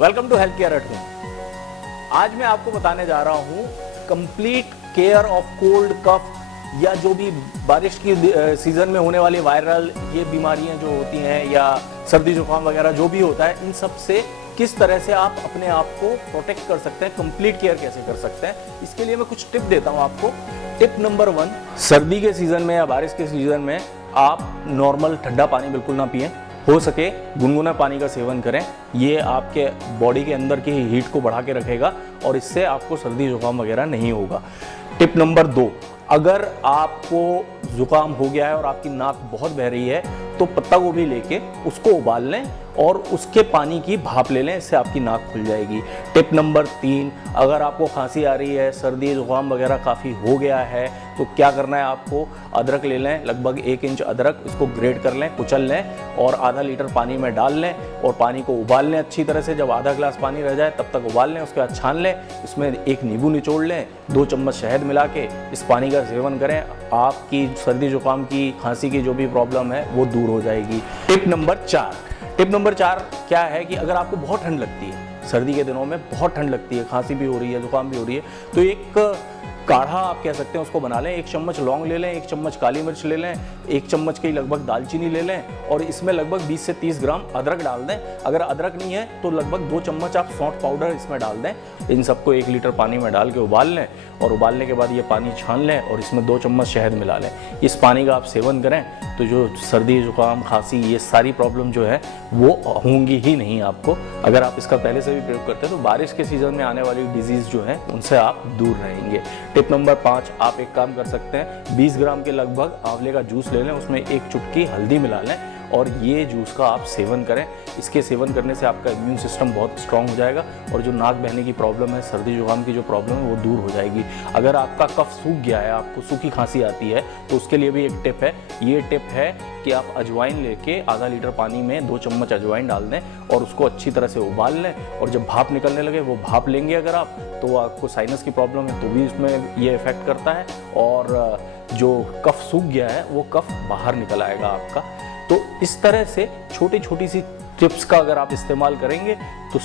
Welcome to health care at home. आज मैं आपको बताने जा रहा हूँ complete care of cold cough या जो भी बारिश की सीजन में होने वाली वायरल ये बीमारियां जो होती हैं या सर्दी जुकाम वगैरह जो भी होता है, इन सब से किस तरह से आप अपने आप को प्रोटेक्ट कर सकते हैं, कंप्लीट केयर कैसे कर सकते हैं, इसके लिए मैं कुछ टिप देता हूं आपको। टिप नंबर 1, सर्दी के सीजन में या बारिश के सीजन में आप नॉर्मल ठंडा पानी बिल्कुल ना पिएं। हो सके गुनगुना पानी का सेवन करें, ये आपके बॉडी के अंदर की हीट को बढ़ा के रखेगा और इससे आपको सर्दी जुकाम वगैरह नहीं होगा। टिप नंबर 2, अगर आपको जुकाम हो गया है और आपकी नाक बहुत बह रही है तो पत्ता गोभी लेके उसको उबाल लें और उसके पानी की भाप ले लें, इससे आपकी नाक खुल जाएगी। टिप नंबर 3, अगर आपको खांसी आ रही है, सर्दी जुकाम वगैरह काफ़ी हो गया है तो क्या करना है, आपको अदरक ले लें, लगभग 1 इंच अदरक, इसको ग्रेट कर लें, कुचल लें और आधा लीटर पानी में डाल लें और पानी को उबाल लें अच्छी तरह से। जब आधा गिलास पानी रह जाए तब तक उबाल लें, उसके बाद छान लें, इसमें 1 नींबू निचोड़ लें, 2 चम्मच शहद मिला के इस पानी का सेवन करें। आपकी सर्दी जुकाम की, खांसी की जो भी प्रॉब्लम है वो दूर हो जाएगी। टिप नंबर 4 क्या है कि अगर आपको बहुत ठंड लगती है, सर्दी के दिनों में बहुत ठंड लगती है, खांसी भी हो रही है, जुकाम भी हो रही है, तो एक काढ़ा आप कह सकते हैं उसको बना लें। 1 चम्मच लौंग ले लें, 1 चम्मच काली मिर्च ले लें, 1 चम्मच की लगभग दालचीनी ले लें और इसमें लगभग 20 से 30 ग्राम अदरक डाल दें। अगर अदरक नहीं है तो लगभग 2 चम्मच आप सौंठ पाउडर इसमें डाल दें। इन सबको 1 लीटर पानी में डाल के उबाल लें और उबालने के बाद ये पानी छान लें और इसमें 2 चम्मच शहद मिला लें। इस पानी का आप सेवन करें तो जो सर्दी जुकाम खांसी ये सारी प्रॉब्लम जो है वो होंगी ही नहीं आपको। अगर आप इसका पहले से भी प्रयोग करते हैं तो बारिश के सीजन में आने वाली डिजीज़ जो है उनसे आप दूर रहेंगे। टिप नंबर 5, आप एक काम कर सकते हैं, 20 ग्राम के लगभग आंवले का जूस ले लें, उसमें 1 चुटकी हल्दी मिला लें और ये जूस का आप सेवन करें। इसके सेवन करने से आपका इम्यून सिस्टम बहुत स्ट्रांग हो जाएगा और जो नाक बहने की प्रॉब्लम है, सर्दी जुकाम की जो प्रॉब्लम है वो दूर हो जाएगी। अगर आपका कफ सूख गया है, आपको सूखी खांसी आती है, तो उसके लिए भी एक टिप है। ये टिप है कि आप अजवाइन लेके आधा लीटर पानी में 2 चम्मच अजवाइन डाल दें और उसको अच्छी तरह से उबाल लें और जब भाप निकलने लगे, वो भाप लेंगे अगर आप, तो आपको साइनस की प्रॉब्लम है तो भी इसमें ये इफेक्ट करता है और जो कफ सूख गया है वो कफ बाहर निकल आएगा आपका। तो इस तरह से छोटी छोटी सी टिप्स का अगर आप इस्तेमाल करेंगे तो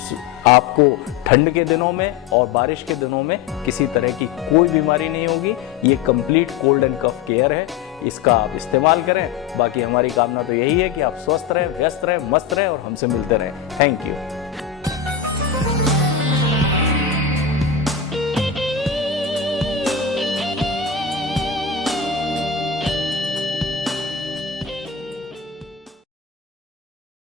आपको ठंड के दिनों में और बारिश के दिनों में किसी तरह की कोई बीमारी नहीं होगी। ये complete cold and cough care है, इसका आप इस्तेमाल करें। बाकी हमारी कामना तो यही है कि आप स्वस्थ रहें, व्यस्त रहें, मस्त रहें और हमसे मिलते रहें। Thank you.